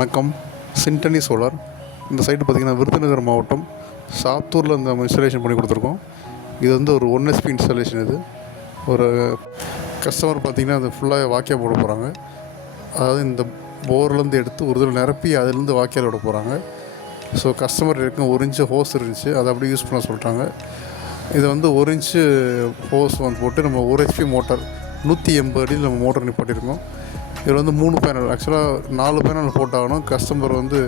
வணக்கம். சிண்டனி சோலார். இந்த சைட்டு பார்த்திங்கன்னா விருதுநகர் மாவட்டம் சாத்தூரில் இந்த இன்ஸ்டாலேஷன் பண்ணி கொடுத்துருக்கோம். இது வந்து ஒரு 1 HP இன்ஸ்டாலேஷன். இது ஒரு கஸ்டமர் பார்த்திங்கன்னா அது ஃபுல்லாக வாக்கியா போட போகிறாங்க. அதாவது இந்த போர்லேருந்து எடுத்து ஒரு இதில் நிரப்பி அதிலேருந்து வாக்கியால் விட போகிறாங்க. ஸோ கஸ்டமர் இருக்கும் 1 இன்ச்சு ஹோஸ் இருந்துச்சு, அதை அப்படியே யூஸ் பண்ண சொல்லிட்டாங்க. இதை வந்து 1 இன்ச்சு ஹோஸ் வந்து போட்டு நம்ம 1 HP மோட்டார் 180 அடியில் நம்ம மோட்டர் நிப்பாட்டியிருக்கோம். இதில் வந்து 3 பேனல், ஆக்சுவலாக 4 பேனல் போட்டாகணும். கஸ்டமர் வந்து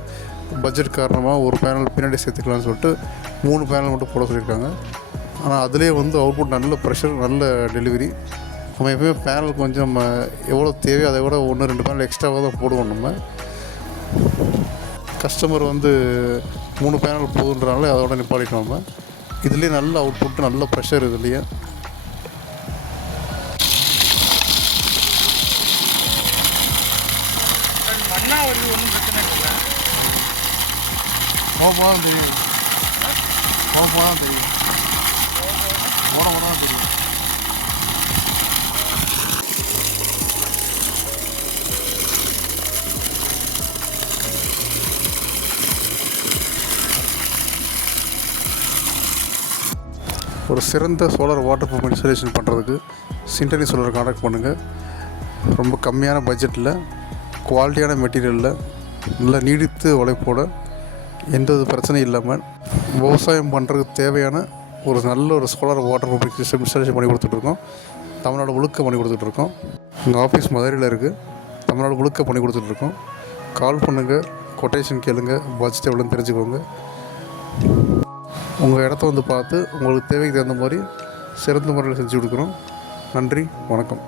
பட்ஜெட் காரணமாக ஒரு பேனல் பின்னாடி சேர்த்துக்கலாம்னு சொல்லிட்டு 3 பேனல் மட்டும் போட சொல்லியிருக்காங்க. ஆனால் அதிலே வந்து அவுட்புட் நல்ல ப்ரெஷர், நல்ல டெலிவரி. நம்ம எப்போயுமே பேனல் கொஞ்சம் நம்ம எவ்வளோ தேவையோ அதை விட 1-2 பேனல் எக்ஸ்ட்ராவாக தான் போடுவோம். நம்ம கஸ்டமர் வந்து 3 பேனல் போதுன்றனால அதோட நிப்பாட்டிட்டோம். நம்ம இதுலேயே நல்ல அவுட்புட், நல்ல ப்ரெஷர். இதுலேயே மண்ணா வருது, ஒன்றும் பிரச்சனை இல்லை. போதான் தெரியும், போதான் தெரியும், போதான் தெரியும். ஒரு சிறந்த சோலார் வாட்டர் பம்ப் இன்ஸ்டாலேஷன் பண்ணுறதுக்கு சிண்டனி சோலார் கான்டாக்ட் பண்ணுங்கள். ரொம்ப கம்மியான பட்ஜெட்டில், குவாலிட்டியான மெட்டீரியலில், நல்லா நீடித்து உழைப்போட, எந்த ஒரு பிரச்சனையும் இல்லாமல் விவசாயம் பண்ணுறதுக்கு தேவையான ஒரு நல்ல ஒரு solar water pump system installation பண்ணி கொடுத்துட்ருக்கோம். தமிழ்நாடு முழுக்க பண்ணி கொடுத்துட்ருக்கோம். எங்கள் ஆஃபீஸ் மதுரையில் இருக்குது. தமிழ்நாடு முழுக்க பண்ணி கொடுத்துட்ருக்கோம். கால் பண்ணுங்கள், கொட்டேஷன் கேளுங்க, பட்ஜெட் எவ்வளோன்னு தெரிஞ்சுக்கோங்க. உங்கள் இடத்த வந்து பார்த்து உங்களுக்கு தேவைக்கு தகுந்த மாதிரி சிறந்த முறையில் செஞ்சு கொடுக்குறோம். நன்றி, வணக்கம்.